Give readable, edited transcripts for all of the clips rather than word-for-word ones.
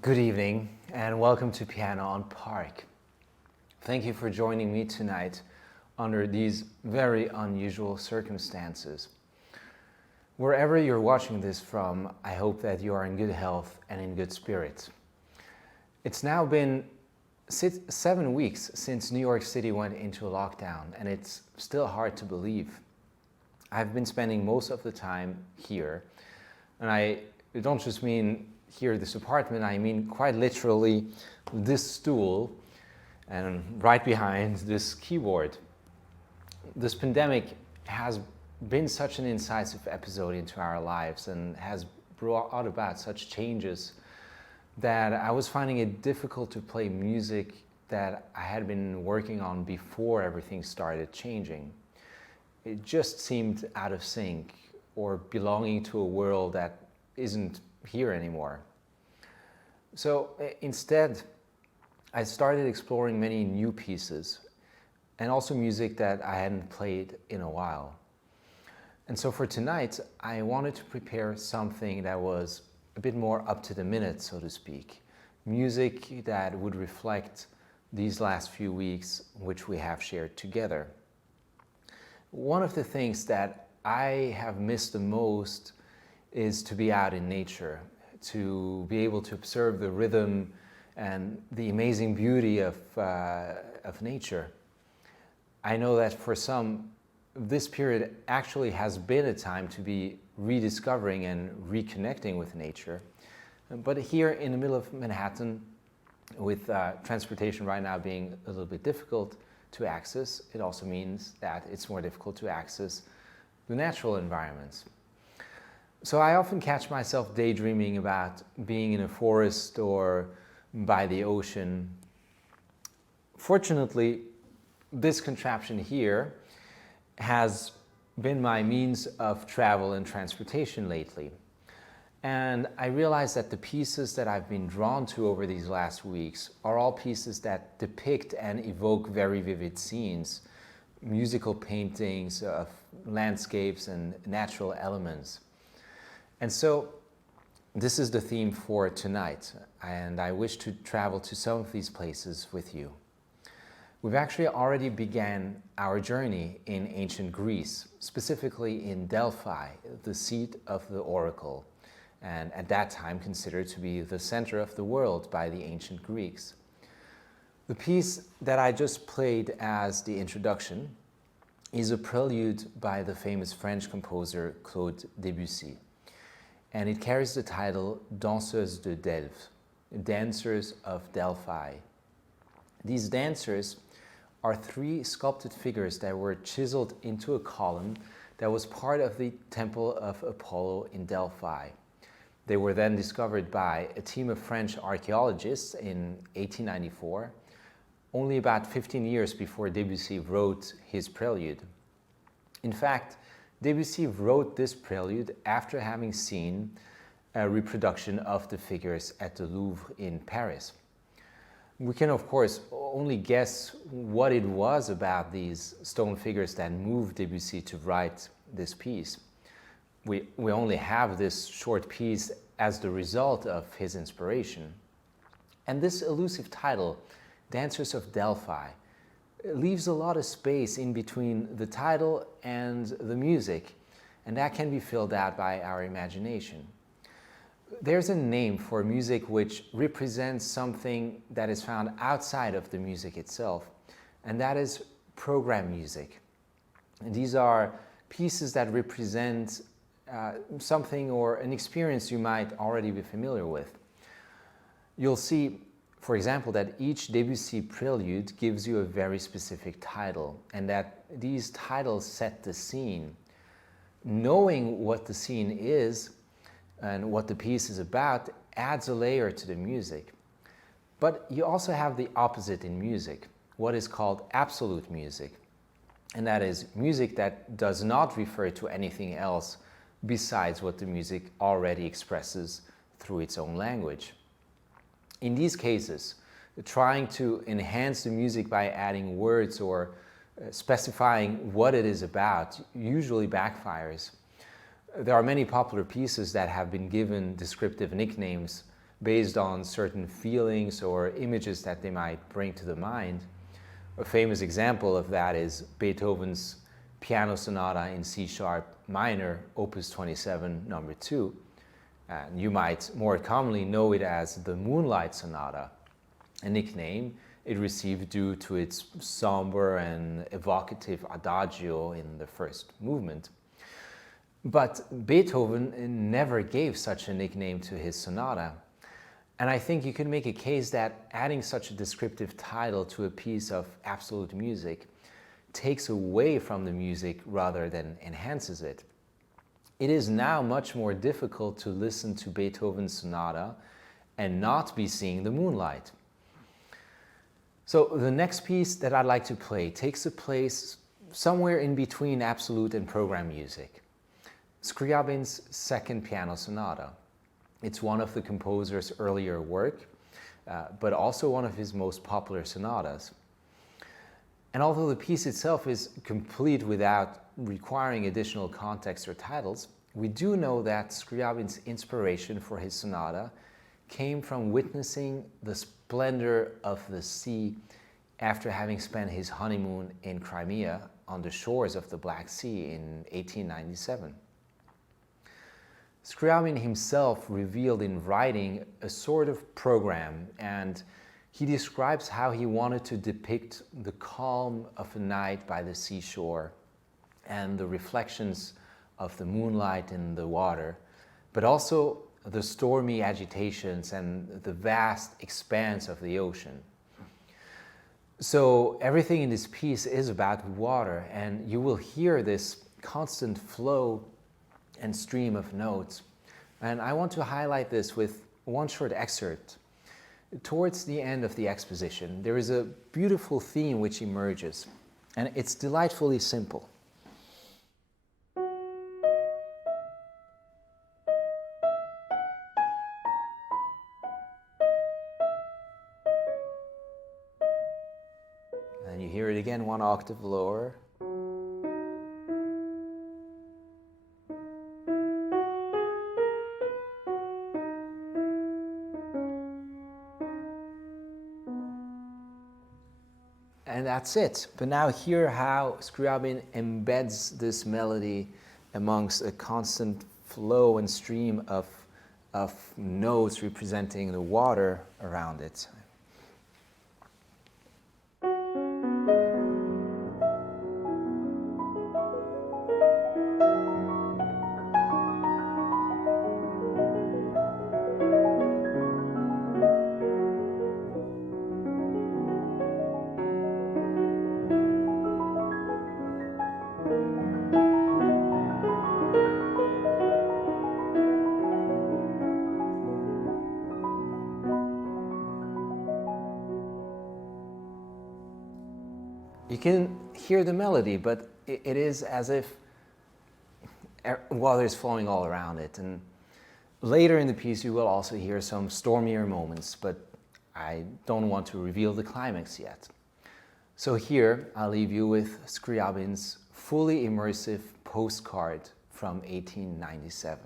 Good evening and welcome to Piano on Park. Thank you for joining me tonight under these very unusual circumstances. Wherever you're watching this from, I hope that you are in good health and in good spirits. It's now been 7 weeks since New York City went into lockdown, and it's still hard to believe. I've been spending most of the time here, and I don't just mean here, this apartment, I mean quite literally this stool and right behind this keyboard. This pandemic has been such an incisive episode into our lives and has brought about such changes that I was finding it difficult to play music that I had been working on before everything started changing. It just seemed out of sync or belonging to a world that isn't here anymore. So instead, I started exploring many new pieces and also music that I hadn't played in a while. And so for tonight, I wanted to prepare something that was a bit more up to the minute, so to speak. Music that would reflect these last few weeks which we have shared together. One of the things that I have missed the most is to be out in nature, to be able to observe the rhythm and the amazing beauty of nature. I know that for some, this period actually has been a time to be rediscovering and reconnecting with nature. But here in the middle of Manhattan, with transportation right now being a little bit difficult to access, it also means that it's more difficult to access the natural environments. So I often catch myself daydreaming about being in a forest or by the ocean. Fortunately, this contraption here has been my means of travel and transportation lately. And I realize that the pieces that I've been drawn to over these last weeks are all pieces that depict and evoke very vivid scenes, musical paintings of landscapes and natural elements. And so this is the theme for tonight, and I wish to travel to some of these places with you. We've actually already began our journey in ancient Greece, specifically in Delphi, the seat of the oracle, and at that time considered to be the center of the world by the ancient Greeks. The piece that I just played as the introduction is a prelude by the famous French composer Claude Debussy, and it carries the title Danseuses de Delphes, Dancers of Delphi. These dancers are 3 sculpted figures that were chiseled into a column that was part of the Temple of Apollo in Delphi. They were then discovered by a team of French archaeologists in 1894, only about 15 years before Debussy wrote his prelude. In fact, Debussy wrote this prelude after having seen a reproduction of the figures at the Louvre in Paris. We can, of course, only guess what it was about these stone figures that moved Debussy to write this piece. We only have this short piece as the result of his inspiration. And this elusive title, Dancers of Delphi, leaves a lot of space in between the title and the music, and that can be filled out by our imagination. There's a name for music which represents something that is found outside of the music itself, and that is program music. And these are pieces that represent something or an experience you might already be familiar with. You'll see, for example, that each Debussy prelude gives you a very specific title, and that these titles set the scene. Knowing what the scene is and what the piece is about adds a layer to the music. But you also have the opposite in music, what is called absolute music. And that is music that does not refer to anything else besides what the music already expresses through its own language. In these cases, trying to enhance the music by adding words or specifying what it is about usually backfires. There are many popular pieces that have been given descriptive nicknames based on certain feelings or images that they might bring to the mind. A famous example of that is Beethoven's Piano Sonata in C sharp minor, Opus 27, number 2. And you might more commonly know it as the Moonlight Sonata, a nickname it received due to its somber and evocative adagio in the first movement. But Beethoven never gave such a nickname to his sonata. And I think you can make a case that adding such a descriptive title to a piece of absolute music takes away from the music rather than enhances it. It is now much more difficult to listen to Beethoven's sonata and not be seeing the moonlight. So the next piece that I'd like to play takes a place somewhere in between absolute and program music. Scriabin's Second Piano Sonata. It's one of the composer's earlier work, but also one of his most popular sonatas. And although the piece itself is complete without requiring additional context or titles, we do know that Scriabin's inspiration for his sonata came from witnessing the splendor of the sea after having spent his honeymoon in Crimea on the shores of the Black Sea in 1897. Scriabin himself revealed in writing a sort of program, and he describes how he wanted to depict the calm of a night by the seashore and the reflections of the moonlight in the water, but also the stormy agitations and the vast expanse of the ocean. So everything in this piece is about water, and you will hear this constant flow and stream of notes. And I want to highlight this with one short excerpt. Towards the end of the exposition, there is a beautiful theme which emerges, and it's delightfully simple. And you hear it again, one octave lower. And that's it. But now hear how Scriabin embeds this melody amongst a constant flow and stream of notes representing the water around it. You can hear the melody, but it is as if water is flowing all around it. And later in the piece, you will also hear some stormier moments, but I don't want to reveal the climax yet. So here, I'll leave you with Scriabin's fully immersive postcard from 1897.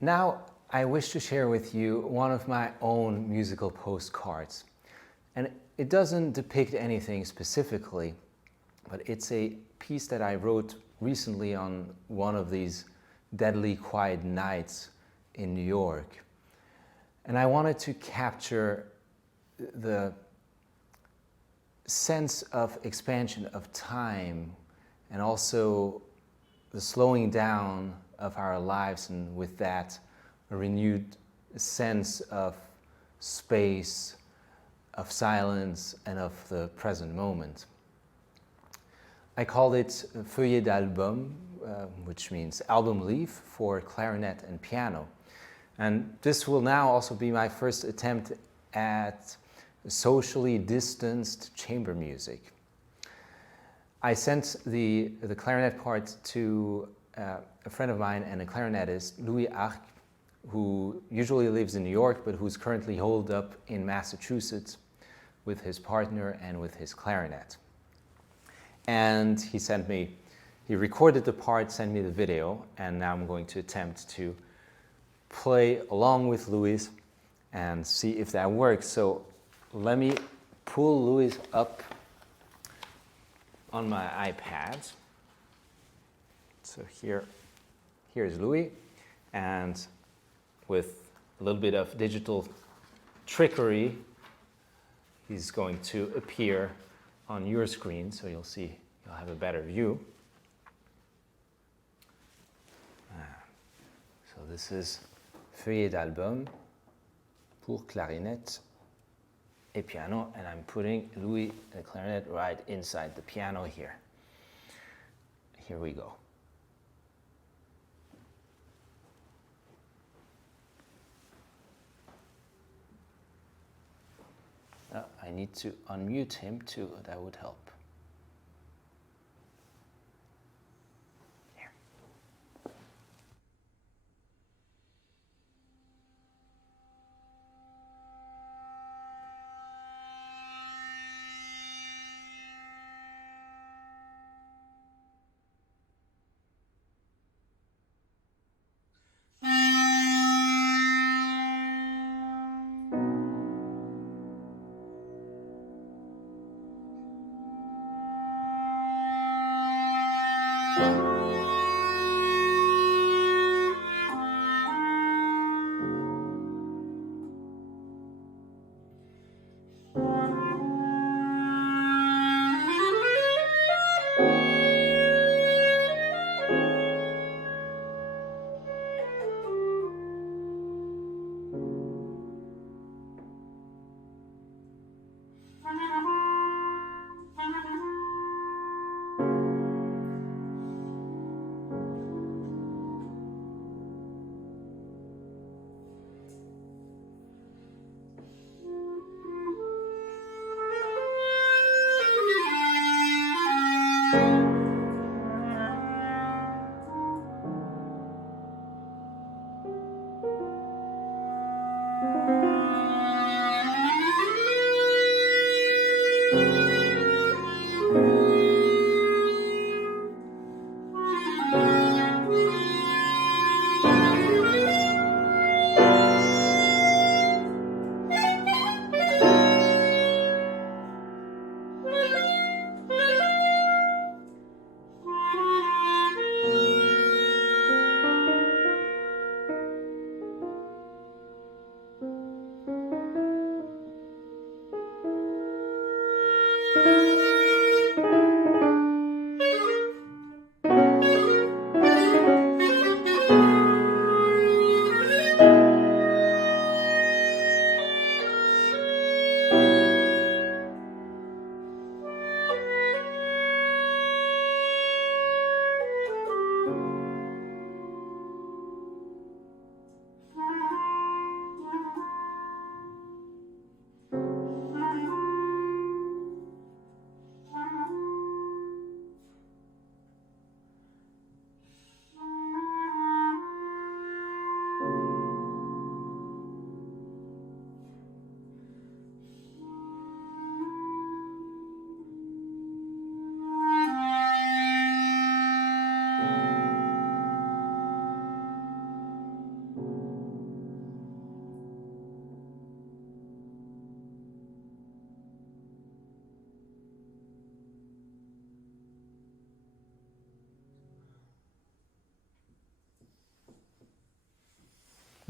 Now I wish to share with you one of my own musical postcards. And it doesn't depict anything specifically, but it's a piece that I wrote recently on one of these deadly quiet nights in New York. And I wanted to capture the sense of expansion of time and also the slowing down of our lives, and with that a renewed sense of space, of silence, and of the present moment. I called it Feuillet d'album, which means album leaf for clarinet and piano. And this will now also be my first attempt at socially distanced chamber music. I sent the clarinet part to a friend of mine and a clarinetist, Louis Arques, who usually lives in New York, but who's currently holed up in Massachusetts with his partner and with his clarinet. And he recorded the part, sent me the video, and now I'm going to attempt to play along with Louis and see if that works. So let me pull Louis up on my iPad. So here's Louis, and with a little bit of digital trickery, he's going to appear on your screen, so you'll have a better view. So this is Feuillet d'album pour clarinette et piano, and I'm putting Louis the clarinet right inside the piano here. Here we go. I need to unmute him too, that would help. Here.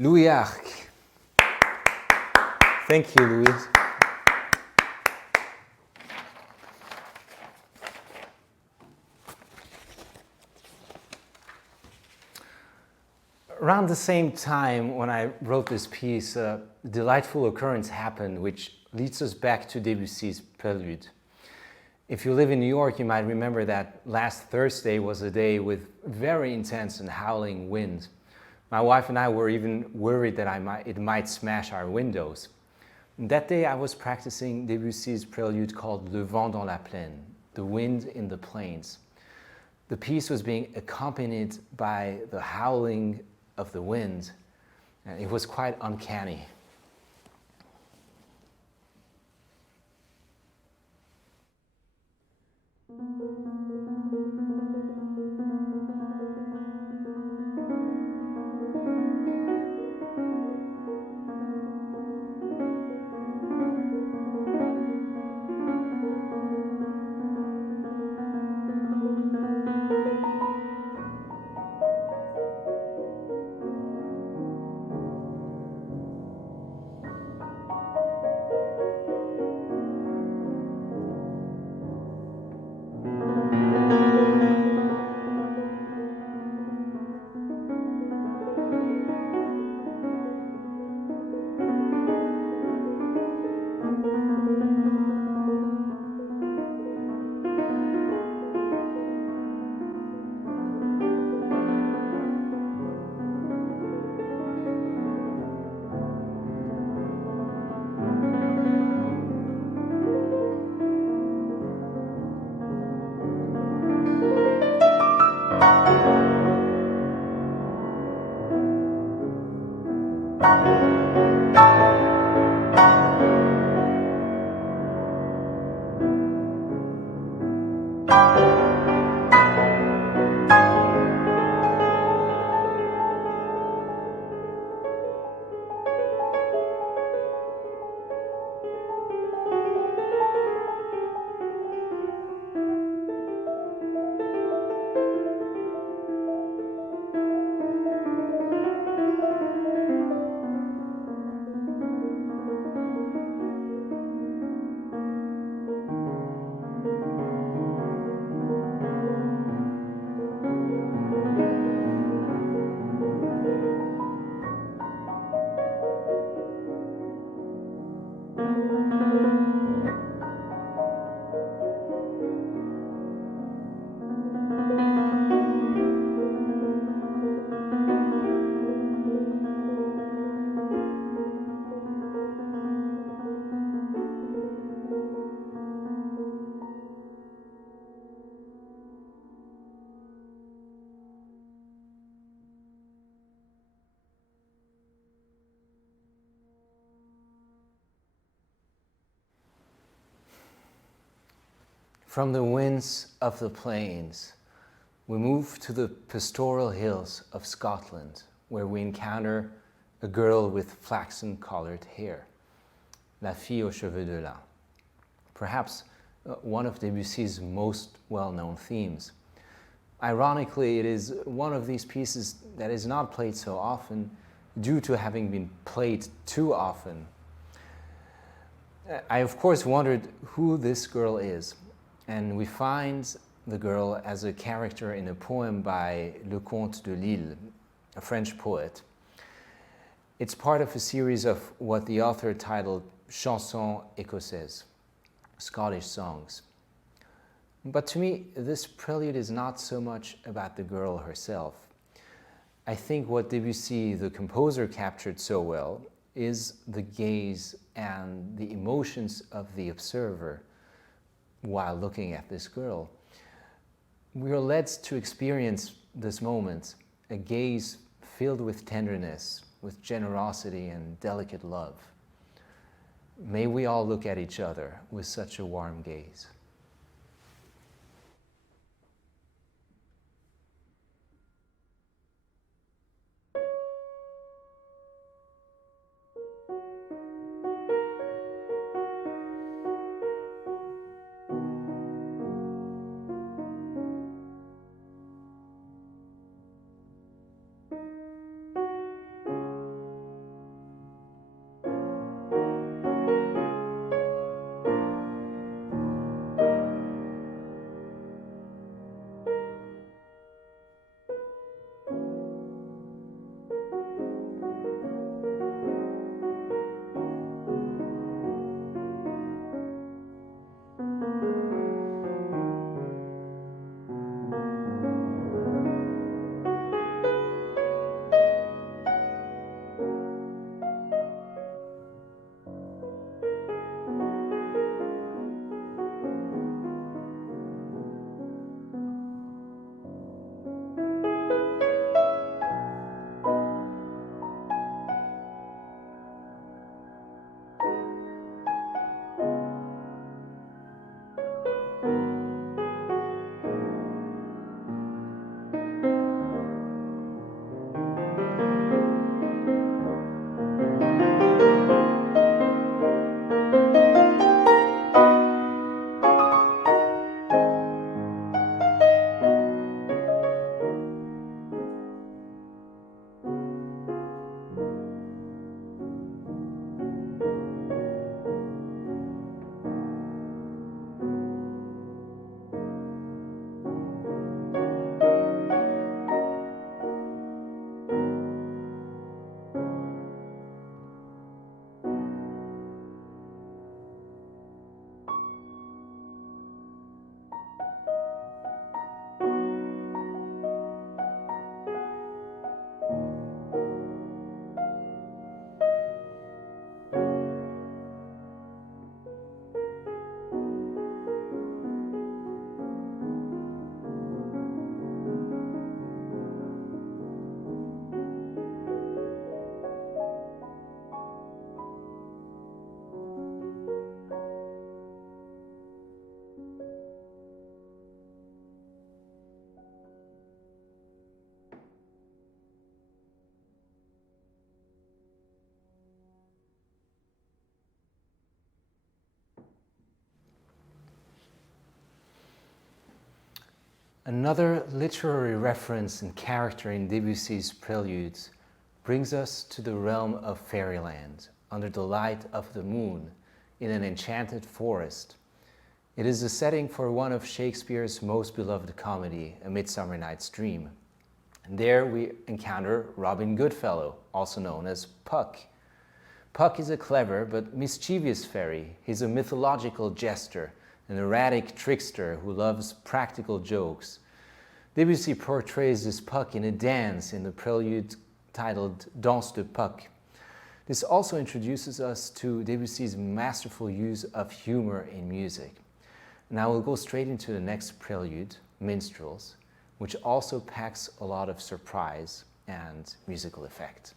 Louis Arques. Thank you, Louis. Around the same time when I wrote this piece, a delightful occurrence happened which leads us back to Debussy's Prelude. If you live in New York, you might remember that last Thursday was a day with very intense and howling wind. My wife and I were even worried that it might smash our windows. And that day I was practicing Debussy's Prelude called Le Vent dans la Plaine, the wind in the plains. The piece was being accompanied by the howling of the wind, and it was quite uncanny. From the winds of the plains, we move to the pastoral hills of Scotland, where we encounter a girl with flaxen-colored hair, La fille aux cheveux de lin, perhaps one of Debussy's most well-known themes. Ironically, it is one of these pieces that is not played so often due to having been played too often. I, of course, wondered who this girl is, and we find the girl as a character in a poem by Le Comte de Lille, a French poet. It's part of a series of what the author titled Chansons écossaises, Scottish songs. But to me, this prelude is not so much about the girl herself. I think what Debussy, the composer, captured so well is the gaze and the emotions of the observer while looking at this girl. We are led to experience this moment, a gaze filled with tenderness, with generosity and delicate love. May we all look at each other with such a warm gaze. Another literary reference and character in Debussy's Preludes brings us to the realm of fairyland, under the light of the moon, in an enchanted forest. It is the setting for one of Shakespeare's most beloved comedy, A Midsummer Night's Dream. And there we encounter Robin Goodfellow, also known as Puck. Puck is a clever but mischievous fairy. He's a mythological jester, an erratic trickster who loves practical jokes. Debussy portrays this Puck in a dance in the prelude titled Danse de Puck. This also introduces us to Debussy's masterful use of humor in music. Now we'll go straight into the next prelude, Minstrels, which also packs a lot of surprise and musical effect.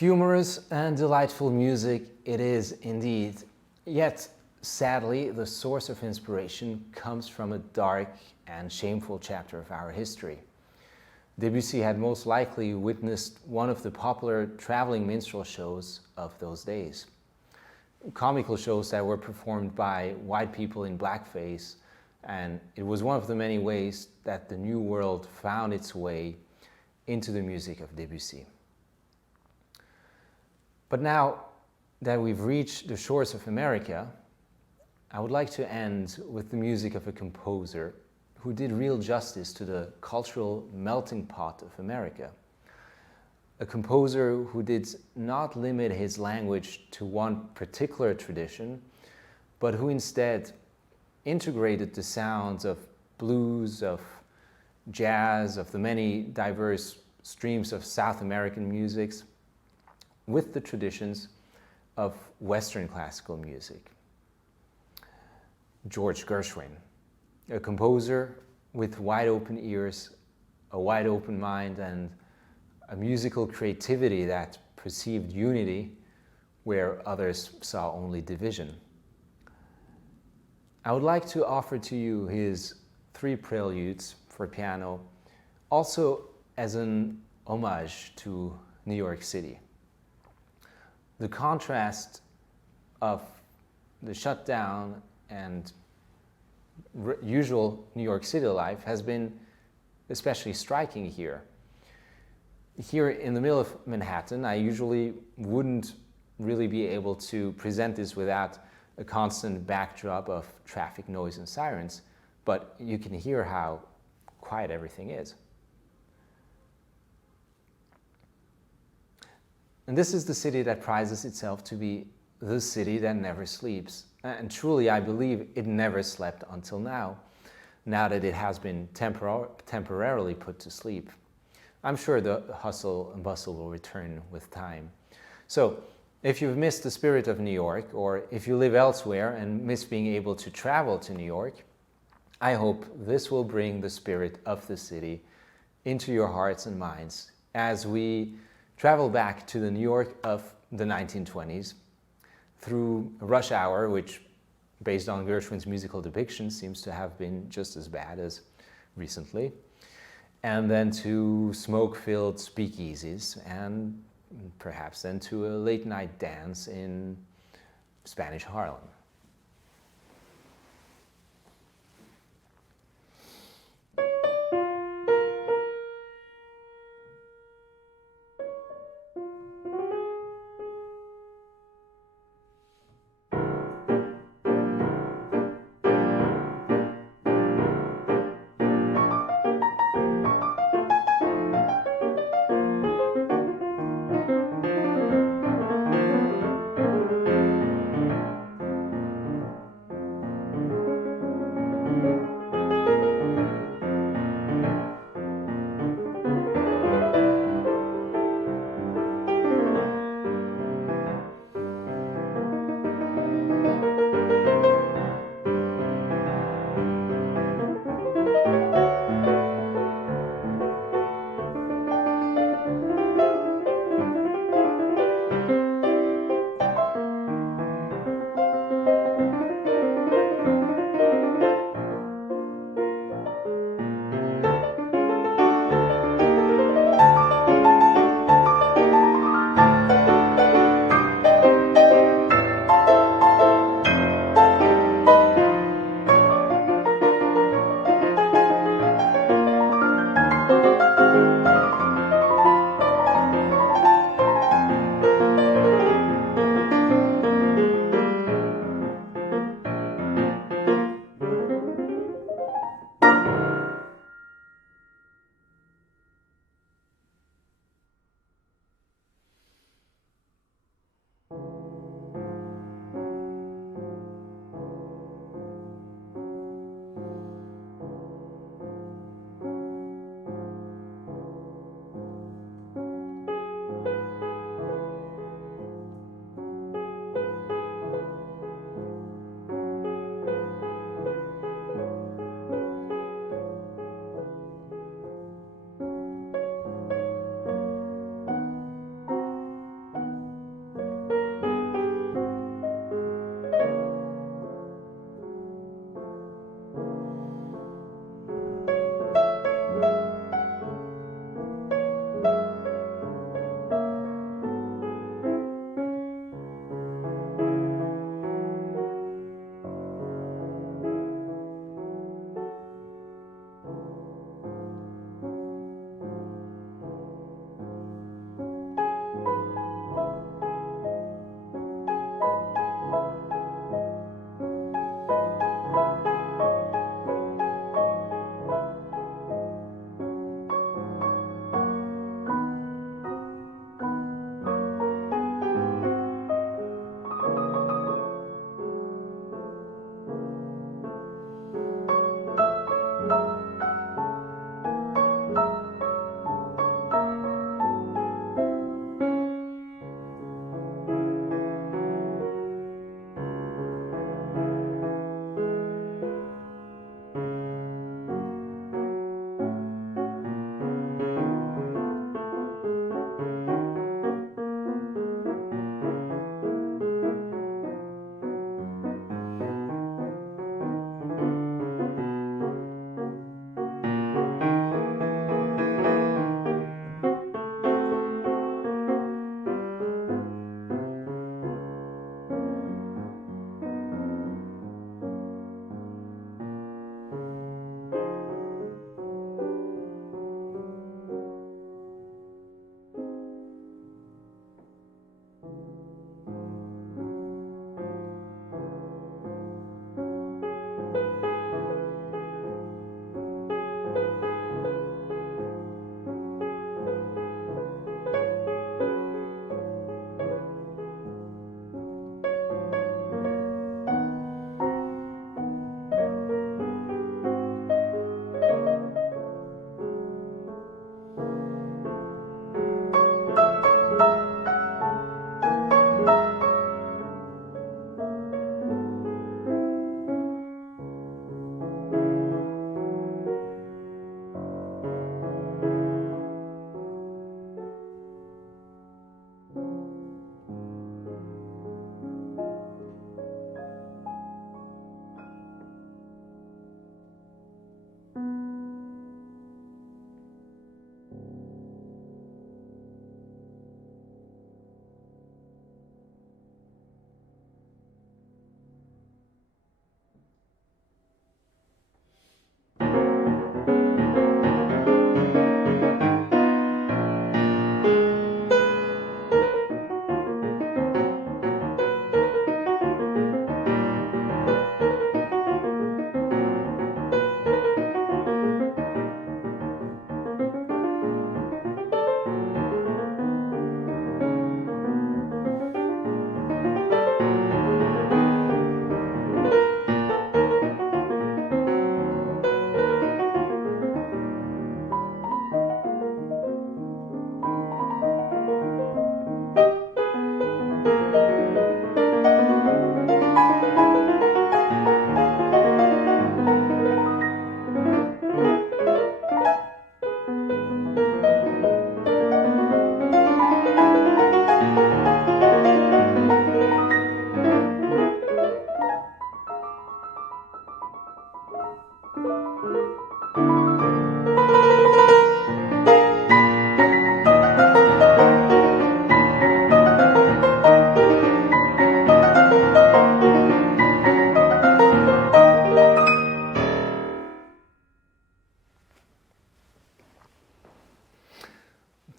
Humorous and delightful music it is indeed, yet sadly the source of inspiration comes from a dark and shameful chapter of our history. Debussy had most likely witnessed one of the popular traveling minstrel shows of those days. Comical shows that were performed by white people in blackface, and it was one of the many ways that the New World found its way into the music of Debussy. But now that we've reached the shores of America, I would like to end with the music of a composer who did real justice to the cultural melting pot of America. A composer who did not limit his language to one particular tradition, but who instead integrated the sounds of blues, of jazz, of the many diverse streams of South American musics with the traditions of Western classical music. George Gershwin, a composer with wide open ears, a wide open mind, and a musical creativity that perceived unity where others saw only division. I would like to offer to you his 3 preludes for piano, also as an homage to New York City. The contrast of the shutdown and usual New York City life has been especially striking here. Here in the middle of Manhattan, I usually wouldn't really be able to present this without a constant backdrop of traffic noise and sirens, but you can hear how quiet everything is. And this is the city that prizes itself to be the city that never sleeps. And truly, I believe it never slept until now that it has been temporarily put to sleep. I'm sure the hustle and bustle will return with time. So, if you've missed the spirit of New York, or if you live elsewhere and miss being able to travel to New York, I hope this will bring the spirit of the city into your hearts and minds as we travel back to the New York of the 1920s through rush hour, which, based on Gershwin's musical depiction, seems to have been just as bad as recently, and then to smoke-filled speakeasies, and perhaps then to a late-night dance in Spanish Harlem.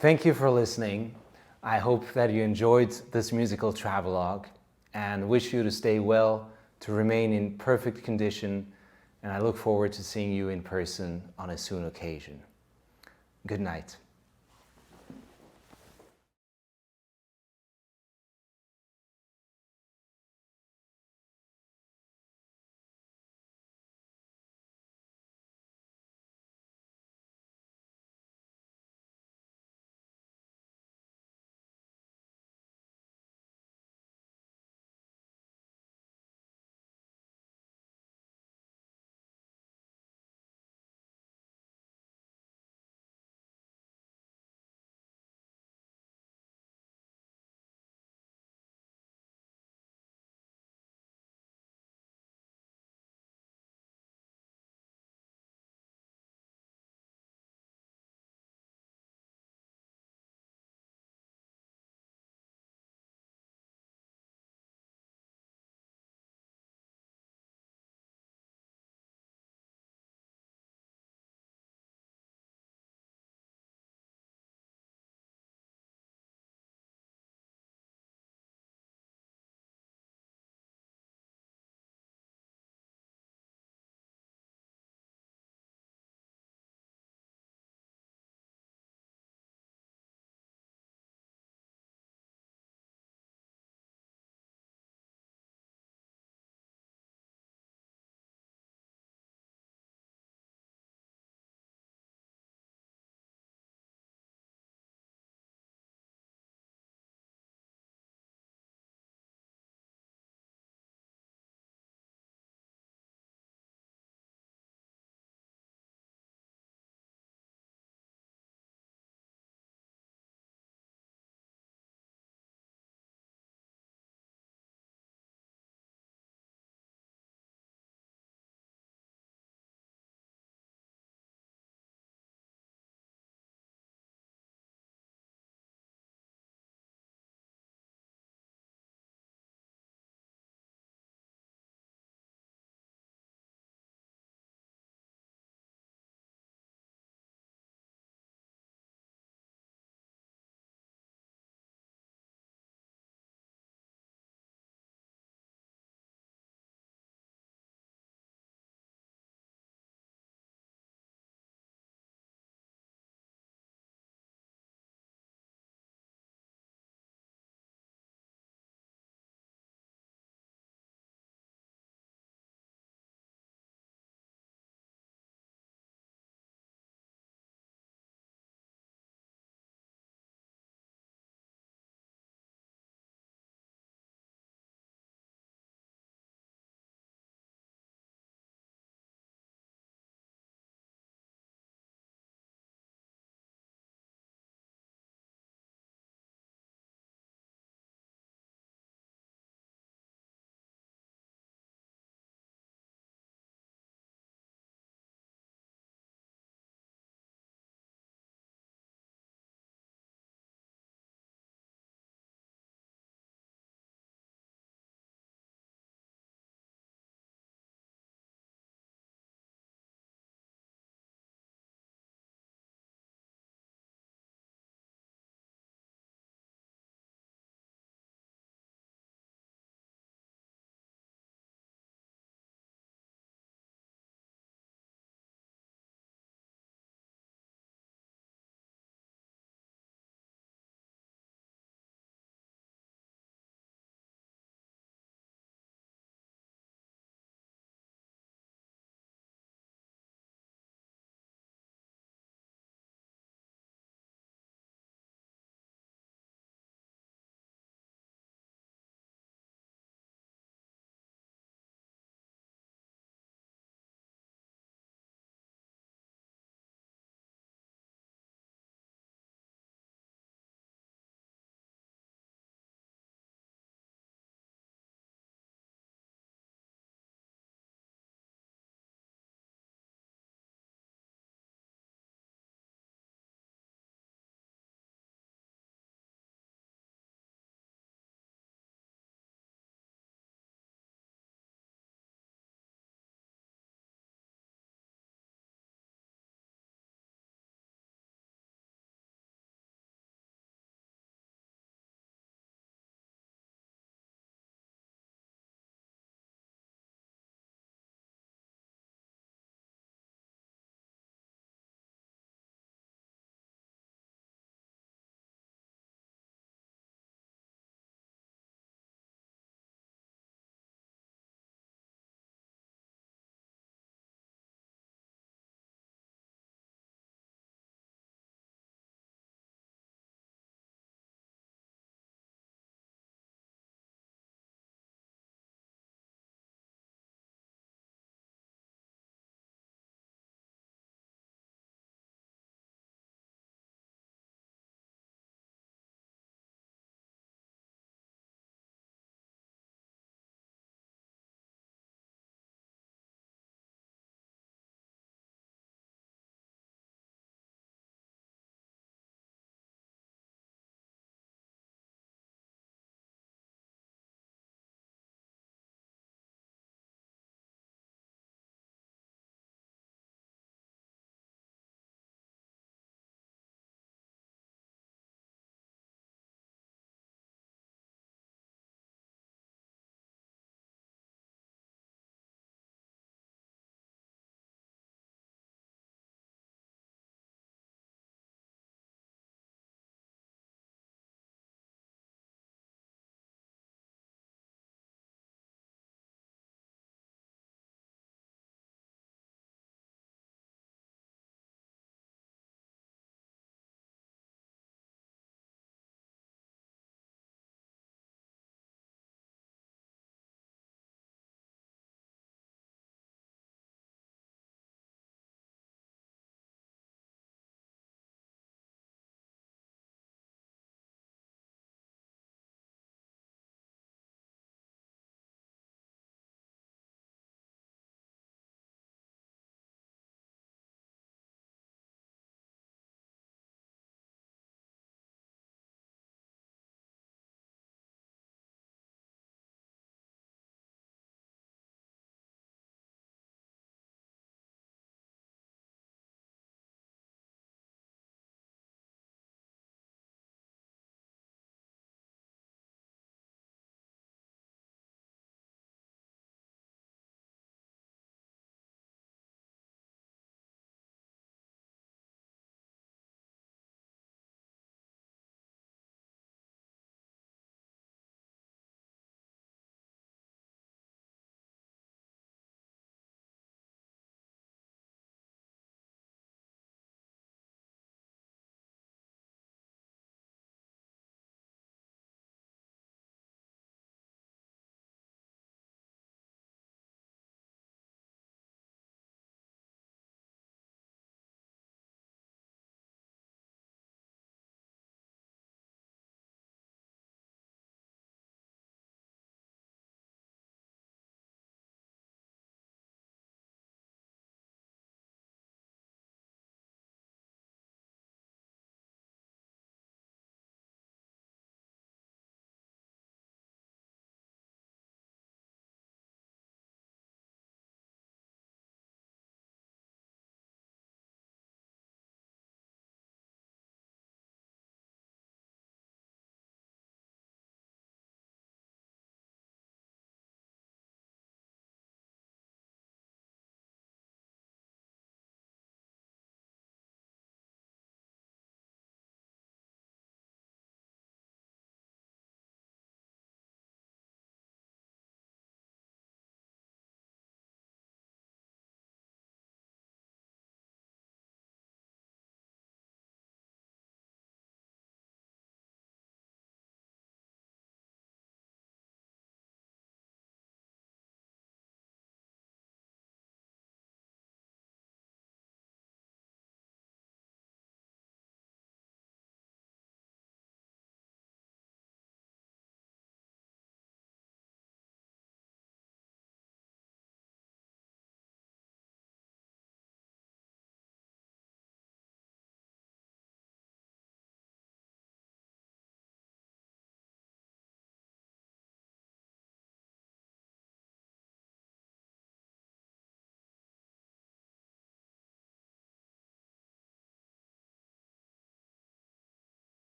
Thank you for listening. I hope that you enjoyed this musical travelogue and wish you to stay well, to remain in perfect condition, and I look forward to seeing you in person on a soon occasion. Good night.